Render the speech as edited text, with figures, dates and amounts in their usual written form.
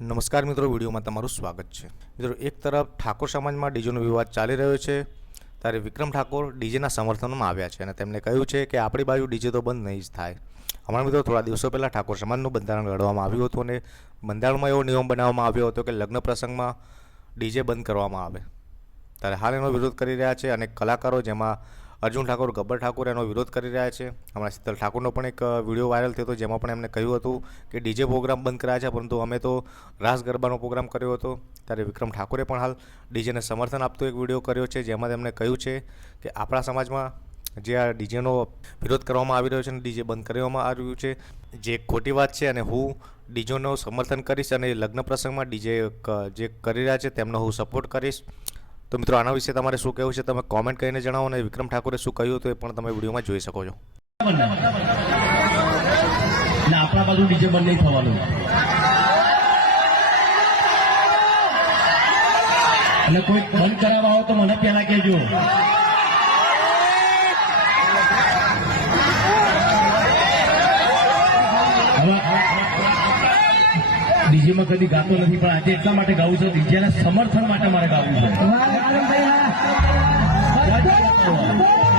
નમસ્કાર મિત્રો, વિડીયોમાં તમારું સ્વાગત છે। મિત્રો, એક તરફ ઠાકોર સમાજમાં ડીજેનો વિવાદ ચાલી રહ્યો છે, ત્યારે વિક્રમ ઠાકોર ડીજેના સમર્થનમાં આવ્યા છે અને તેમણે કહ્યું છે કે આપણી બાજુ ડીજે તો બંધ નહીં જ થાય। હમણાં મિત્રો થોડા દિવસો પહેલાં ઠાકોર સમાજનું બંધારણ ઘડવામાં આવ્યું હતું અને બંધારણમાં એવો નિયમ બનાવવામાં આવ્યો હતો કે લગ્ન પ્રસંગમાં ડીજે બંધ કરવામાં આવે। ત્યારે હાલ એનો વિરોધ કરી રહ્યા છે અનેક કલાકારો, જેમાં અર્જુન ઠાકોર, ગબ્બર ઠાકોર એનો વિરોધ કરી રહ્યા છે। હમણાં શીતલ ઠાકોરનો પણ એક વિડીયો વાયરલ થયો હતો, જેમાં પણ એમણે કહ્યું હતું કે ડીજે પ્રોગ્રામ બંધ કરાયા છે, પરંતુ અમે તો રાસ ગરબાનો પ્રોગ્રામ કર્યો હતો। ત્યારે વિક્રમ ઠાકોરે પણ હાલ ડીજેને સમર્થન આપતો એક વિડીયો કર્યો છે, જેમાં તેમણે કહ્યું છે કે આપણા સમાજમાં જે આ ડીજેનો વિરોધ કરવામાં આવી રહ્યો છે અને ડીજે બંધ કરવામાં આવ્યું છે, જે ખોટી વાત છે અને હું ડીજેનો સમર્થન કરીશ અને લગ્ન પ્રસંગમાં ડીજે જે કરી રહ્યા છે તેમનો હું સપોર્ટ કરીશ। તો મિત્રો, આના વિશે તમારે શું કહેવું છે તમે કોમેન્ટ કરીને જણાવો અને વિક્રમ ઠાકોરે શું કહ્યું હતું એ પણ તમે વિડીયોમાં જોઈ શકો છો। આપણા બાજુ ડીજે બંધ નહીં થવાનું અને કોઈ બંધ કરાવવા હોય તો મને પહેલા કહેજો। ડીજેમાં કદી ગાતો નથી, પણ આજે એટલા માટે ગાવું છે, ડીજેના સમર્થન માટે મારે ગાવું છે।